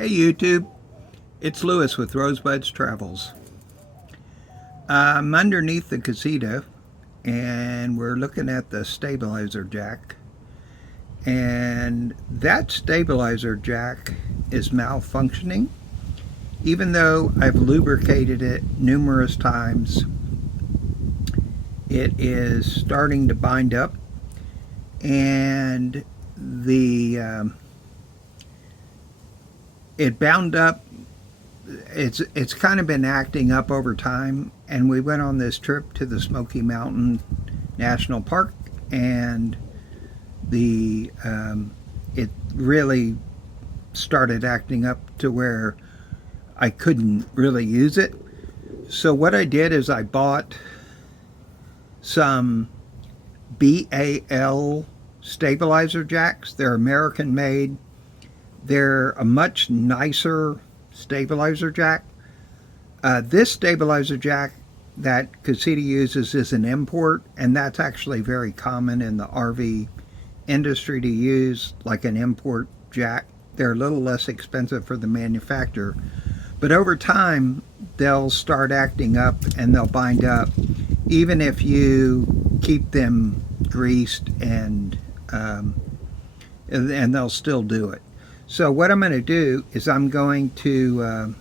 Hey YouTube, it's Lewis with Rosebud's Travels. I'm underneath the Casita and we're looking at the stabilizer jack, and that stabilizer jack is malfunctioning. Even though I've lubricated it numerous times, it is starting to bind up, and it bound up. It's kind of been acting up over time, and we went on this trip to the Smoky Mountain National Park, and it really started acting up to where I couldn't really use it. So what I did is I bought some BAL stabilizer jacks. They're American made. They're a much nicer stabilizer jack. This stabilizer jack that Casita uses is an import, and that's actually very common in the RV industry to use, like an import jack. They're a little less expensive for the manufacturer, but over time they'll start acting up and they'll bind up, even if you keep them greased, and they'll still do it. So what I'm going to do is I'm going to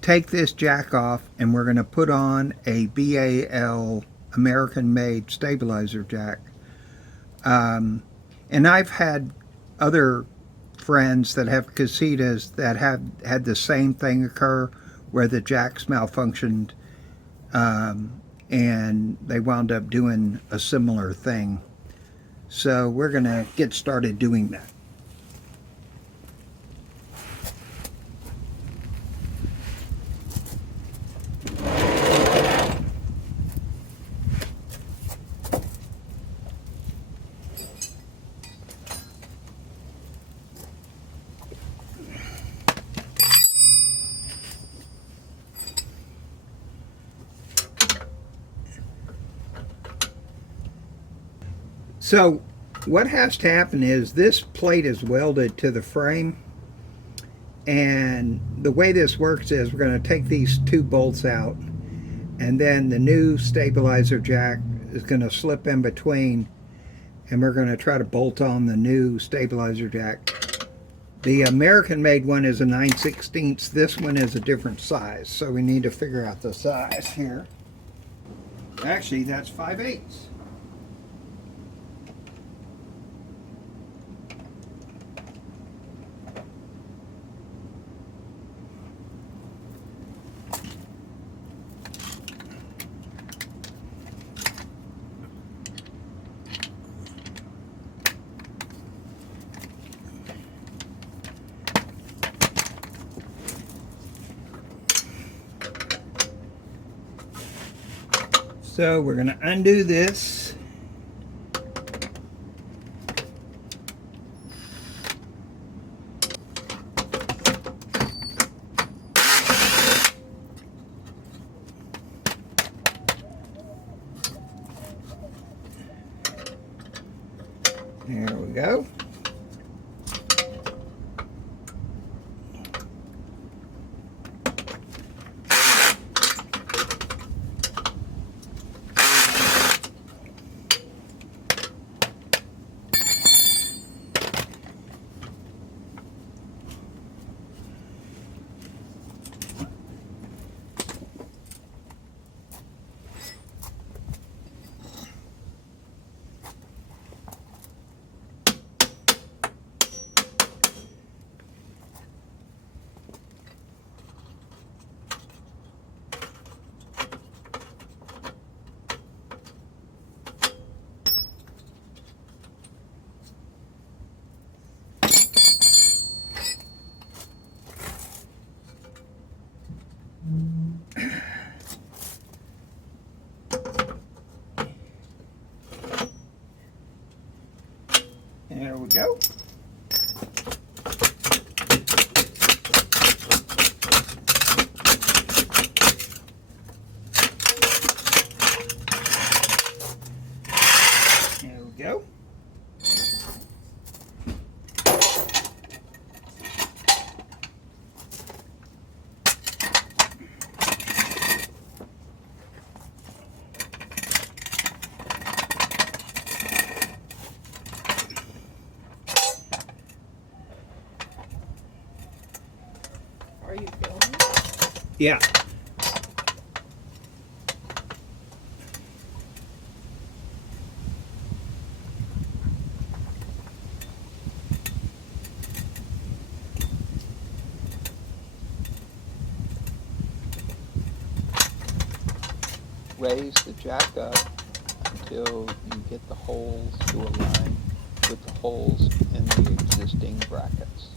take this jack off, and we're going to put on a BAL American-made stabilizer jack. And I've had other friends that have Casitas that have had the same thing occur, where the jacks malfunctioned, and they wound up doing a similar thing. So we're going to get started doing that. So what has to happen is this plate is welded to the frame, and the way this works is we're going to take these two bolts out, and then the new stabilizer jack is going to slip in between, and we're going to try to bolt on the new stabilizer jack. The American made one is a 9/16. This one is a different size, so we need to figure out the size here. Actually, that's 5/8. So we're going to undo this. There we go. There we go. There we go. Yeah. Raise the jack up until you get the holes to align with the holes in the existing brackets.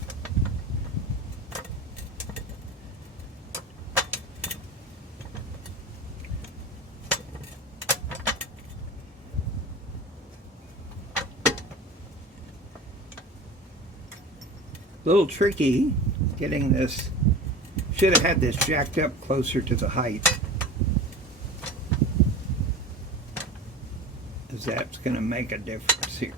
A little tricky getting this. Should have had this jacked up closer to the height, as that's going to make a difference here.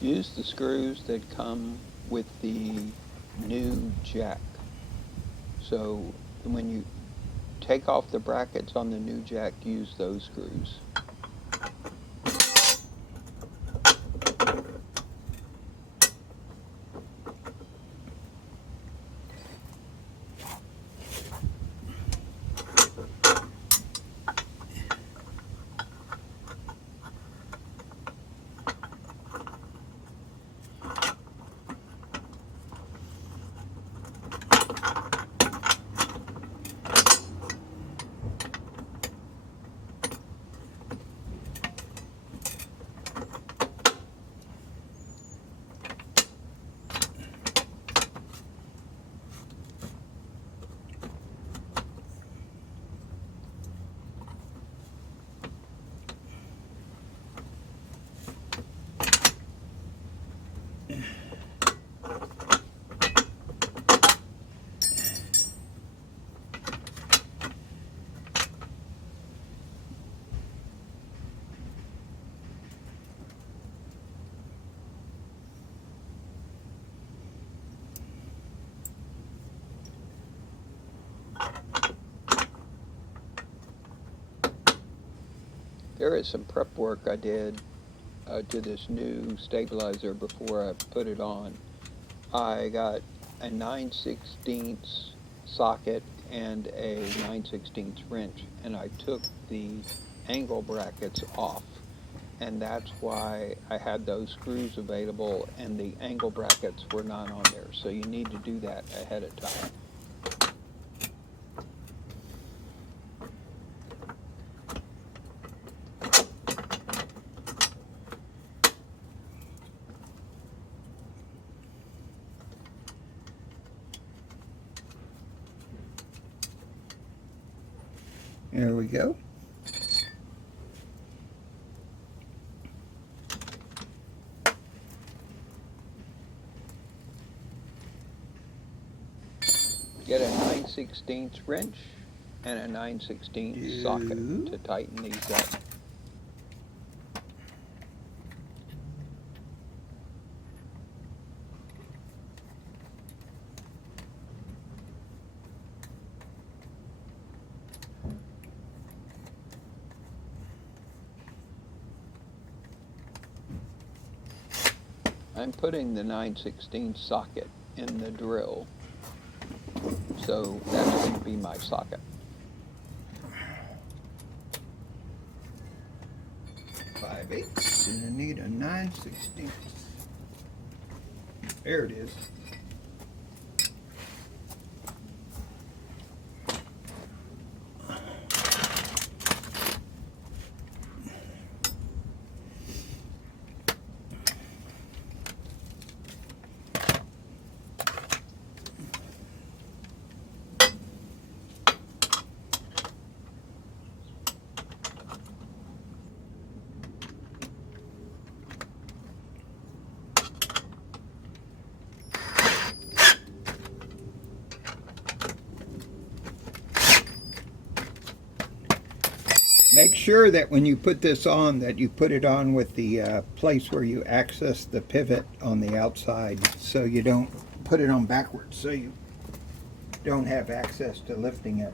Use the screws that come with the new jack. So when you take off the brackets on the new jack, use those screws. There is some prep work I did to this new stabilizer before I put it on. I got a 9/16 socket and a 9/16 wrench, and I took the angle brackets off and that's why I had those screws available and the angle brackets were not on there. So you need to do that ahead of time. There we go. Get a 9/16 wrench and a 9/16 socket to tighten these up. I'm putting the 9/16 socket in the drill, so that's going to be my socket. 5/8, and I need a 9/16. There it is. Make sure that when you put this on, that you put it on with the place where you access the pivot on the outside, so you don't put it on backwards, so you don't have access to lifting it.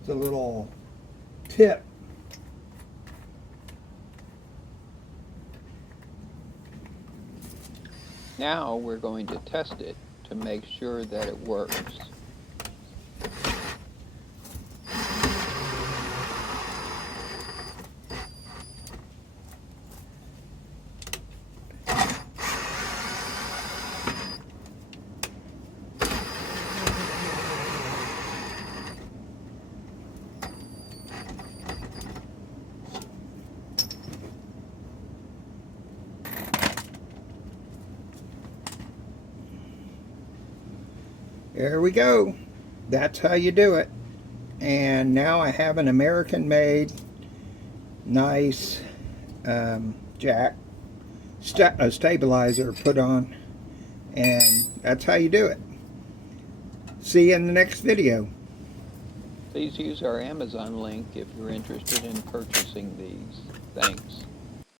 It's a little tip. Now we're going to test it to make sure that it works. There we go. That's how you do it. And now I have an American-made, nice jack, a stabilizer put on, and that's how you do it. See you in the next video. Please use our Amazon link if you're interested in purchasing these. Thanks.